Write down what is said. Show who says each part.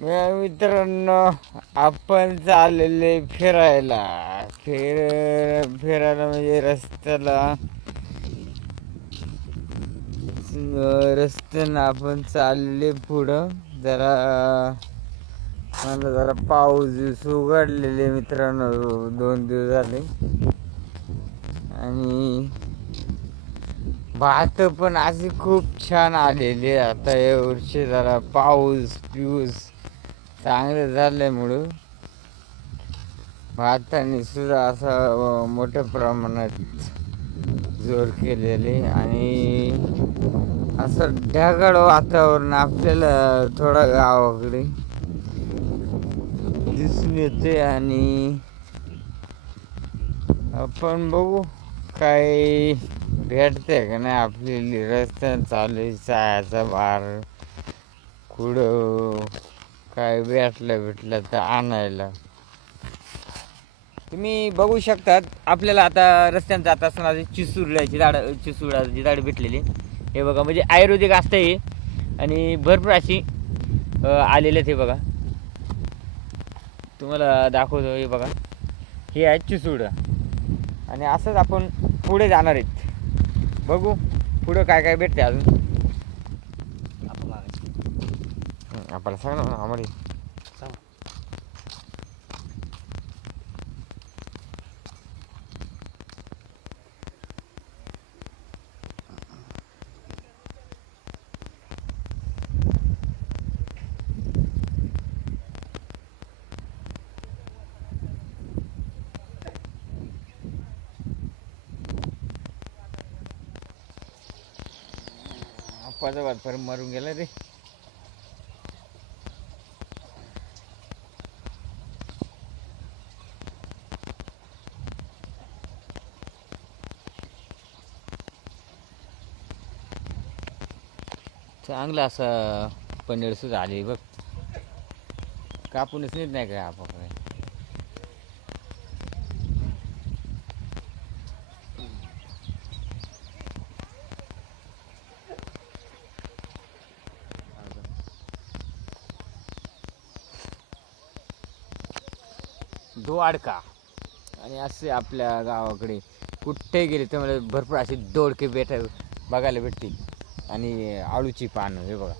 Speaker 1: मित्रांनो आपण चाललेले फिरायला. फिर फिरायला म्हणजे रस्त्याला. रस्त्यानं आपण चाललेले पुढं. जरा मला जरा पाऊस दिवस उघडलेले मित्रांनो दोन दिवस झाले. आणि भात पण असे खूप छान आलेले आता या वर्षी जरा पाऊस पिऊस चांगलं झाल्यामुळं भाताने सुद्धा असा मोठ्या प्रमाणात जोर केलेले आणि असं ढगाळ वातावरण आपल्याला थोडा गावाकडे दिसून येते आणि आपण बघू काय भेटते का नाही? आपली रस्त्यानं चालू आहे चायाचा बार कुठं काय भेटलं भेटलं तर आणायला.
Speaker 2: तुम्ही बघू शकतात आपल्याला आता रस्त्यानं जात असताना जे झाड झाडं चिसूराची झाडं भेटलेली. हे बघा म्हणजे आयुर्वेदिक असतं हे. आणि भरपूर अशी आलेले आहेत हे बघा. तुम्हाला दाखवतो हे बघा. हे आहे चिसूड आणि असंच आपण पुढे जाणार आहेत. बघू. पुढं काय काय भेटते अजून?
Speaker 1: आपल्याला सांग ना आम्हाला.
Speaker 2: आप्पाचा भात मारून गेला रे. चांगला असं पनीर सुद्धा आली बघ. कापूनच नेत नाही का आपण? दोडका आणि असे आपल्या गावाकडे कुठे गेले तर मला भरपूर असे दोडके भेट बघायला भेटतील. आणि आळूची पानं हे बघा.